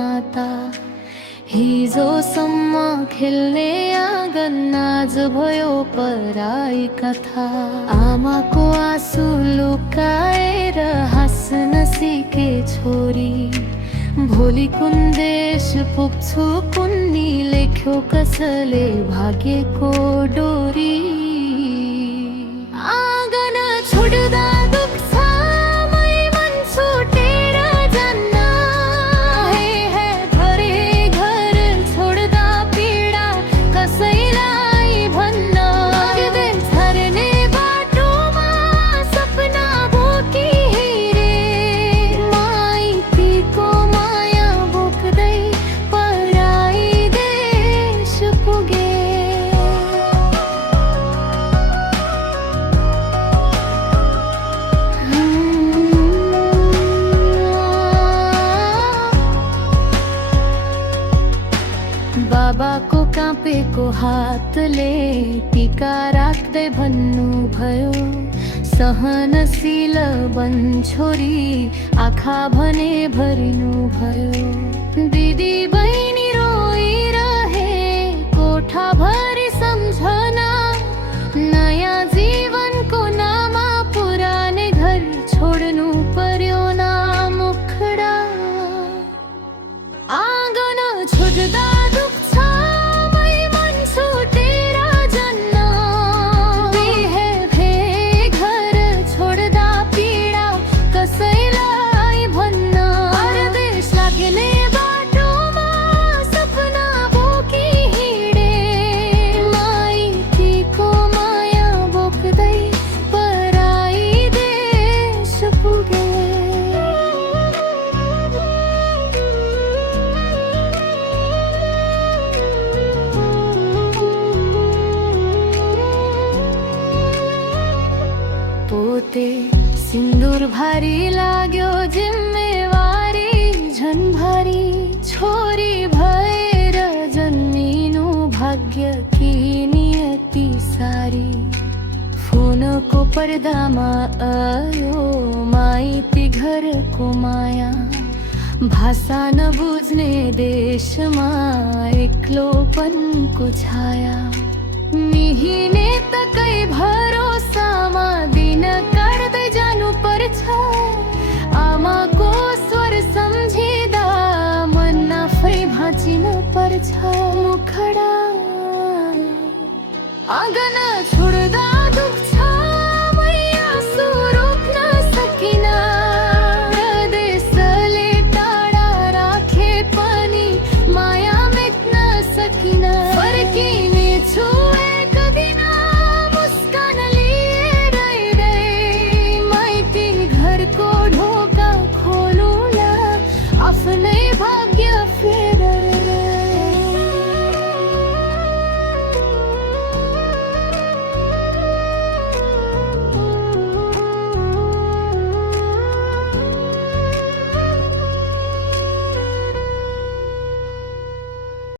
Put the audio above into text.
नाता हिजो सम्म खेल्ने आँगन आज भयो पराई कथा। आमाको आँसु लुकाएर हाँस्न सिके छोरी भोलि कुन देश पुग्छु कुन्नी लेख्यो कसले भाग्यको डोरी। आँगन छोड्दा दुख्छ मै मन छुटेर जान्न हे घरे घर छोड्दा पीडा कसैलाई भन्न। दिन झर्ने बाटोमा सपना बोकी हिँडे माइतीको माया बोक्दै पराई देश पुगे। बाबाको काँपेको हातले टीका राख्दै भन्नुभयो सहनशील बन छोरी आँखा भने भरिनुभयो। दिदी बहिनी रोइरहे कोठाभरि सम्झना नयाँ जीवनको नाममा पुराने घर छोड्नु पर्यो ना मुखडा। आँगन छोड्दा दुख्छ मै मन छुटेर जान्न भे घर छोड्दा पीडा कसैलाई भन्न। परदेश लाग्ने बाटोमा सपना बोकी हिँडे माइतीको माया बोक्दै पराई देश पुगे। पोते सिन्दुर भारी लाग्यो जिम्मेवारी झन भारी छोरी भएर जन्मिनु भाग्य कि नियति सारी। फोनको पर्दामा आयो माइती घरको माया भाषा नबुझ्ने देशमा एक्लोपनको छाया। मिहिने तकै भरोसामा दिन काट्दै जानु पर्छ आमाको स्वर सम्झिँदा मन आफै भाँचिन पर्छ मुखडा। आँगन छोड